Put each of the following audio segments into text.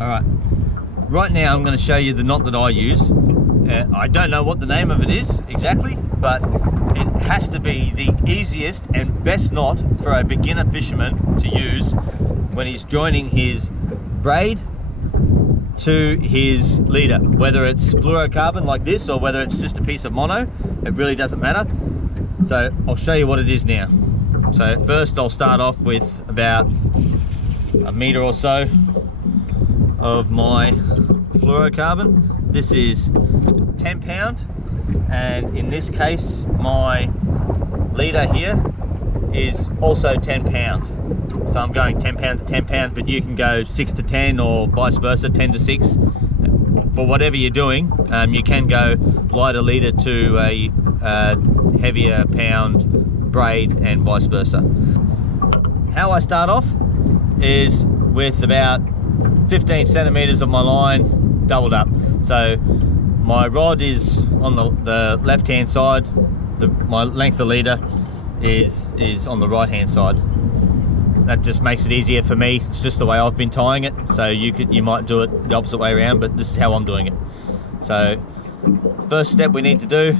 All right. Right now I'm going to show you the knot that I use. I don't know what the name of it is exactly, but it has to be the easiest and best knot for a beginner fisherman to use when he's joining his braid to his leader. Whether it's fluorocarbon like this or whether it's just a piece of mono, it really doesn't matter. So I'll show you what it is now. So first I'll start off with about a meter or so of my fluorocarbon. This is 10 pound, and in this case my leader here is also 10 pound. So I'm going 10 pound to 10 pound, but you can go 6 to 10 or vice versa, 10 to 6. For whatever you're doing, you can go lighter leader to a heavier pound braid and vice versa. How I start off is with about 15 centimeters of my line doubled up. So my rod is on the left hand side, my length of leader is on the right hand side. That just makes it easier for me. It's just the way I've been tying it. So you might do it the opposite way around, but this is how I'm doing it. So first step we need to do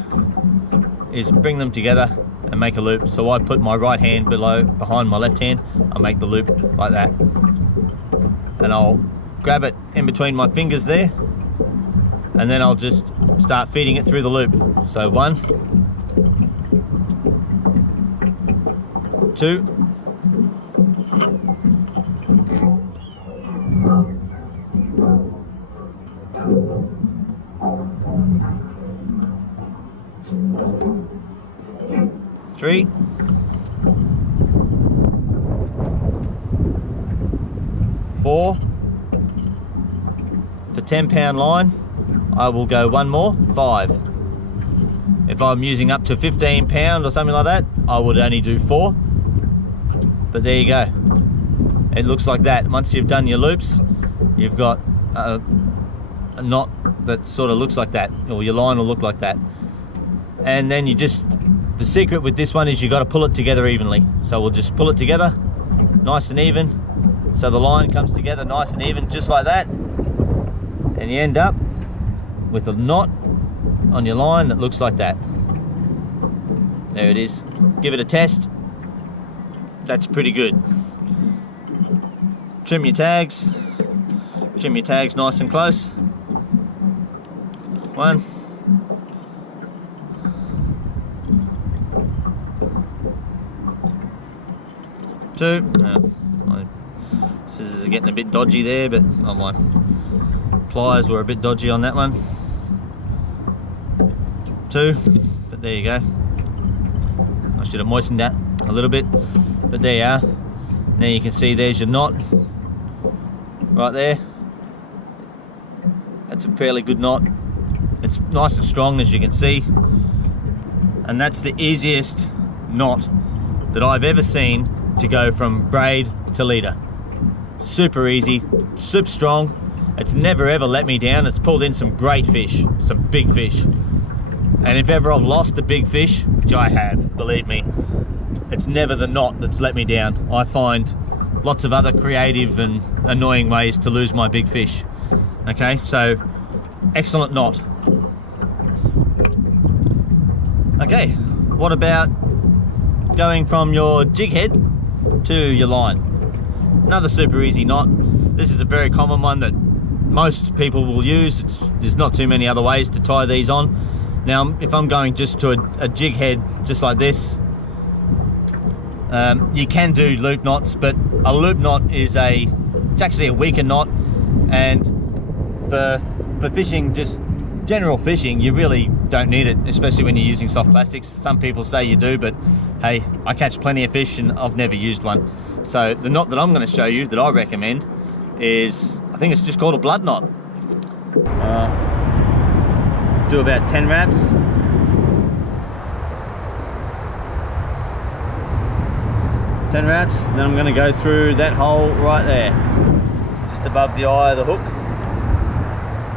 is bring them together and make a loop. So I put my right hand behind my left hand. I'll make the loop like that, and I'll grab it in between my fingers there, and then I'll just start feeding it through the loop. So 1, 2, 3, 4. For 10 pound line I will go 1 more, 5. If I'm using up to 15 pound or something like that, I would only do 4. But there you go. It looks like that. Once you've done your loops, you've got a knot that sort of looks like that, or your line will look like that. And then the secret with this one is you got to pull it together evenly. So we'll just pull it together nice and even, so the line comes together nice and even, just like that, and you end up with a knot on your line that looks like that. There it is. Give it a test. That's pretty good. Trim your tags nice and close. 1, 2. My scissors are getting a bit dodgy there, but my pliers were a bit dodgy on that one. 2, but there you go. I should have moistened that a little bit, but there you are. Now you can see there's your knot right there. That's a fairly good knot. It's nice and strong, as you can see, and that's the easiest knot that I've ever seen to go from braid to leader. Super easy, super strong. It's never ever let me down. It's pulled in some great fish, some big fish. And if ever I've lost a big fish, which I have, believe me, it's never the knot that's let me down. I find lots of other creative and annoying ways to lose my big fish. Okay, so excellent knot. Okay, what about going from your jig head to your line? Another super easy knot. This is a very common one that most people will use. There's not too many other ways to tie these on. Now, if I'm going just to a jig head, just like this, you can do loop knots, but a loop knot it's actually a weaker knot, and for fishing, just general fishing, you really don't need it, especially when you're using soft plastics. Some people say you do, but hey, I catch plenty of fish and I've never used one. So the knot that I'm going to show you that I recommend is, I think it's just called a blood knot. Do about 10 wraps. Then I'm going to go through that hole right there, just above the eye of the hook,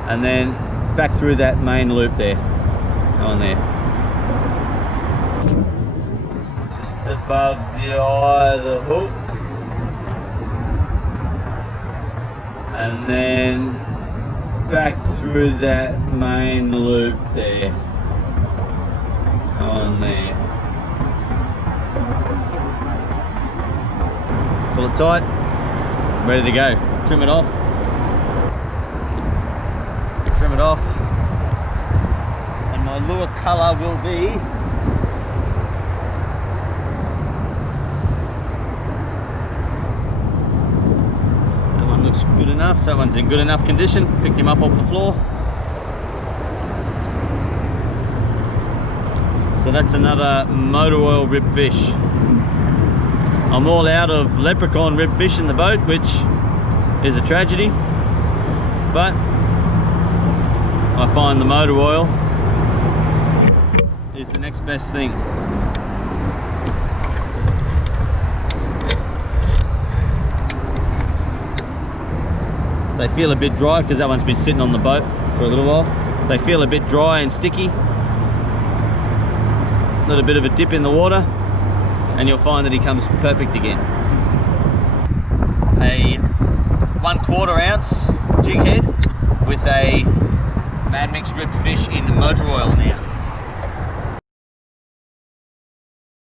and then back through that main loop there. Go on there. Just above the eye of the hook, and then back through that main loop there. On there. Pull it tight, ready to go. Trim it off. Trim it off. And my lure colour will be that one looks good enough. That one's in good enough condition. Picked him up off the floor. So that's another motor oil rib fish. I'm all out of leprechaun rib fish in the boat, which is a tragedy, but I find the motor oil is the next best thing. They feel a bit dry because that one's been sitting on the boat for a little while. They feel a bit dry and sticky. A little bit of a dip in the water and you'll find that he comes perfect again. A 1/4 ounce jig head with a Mad Mix ribbed fish in motor oil now.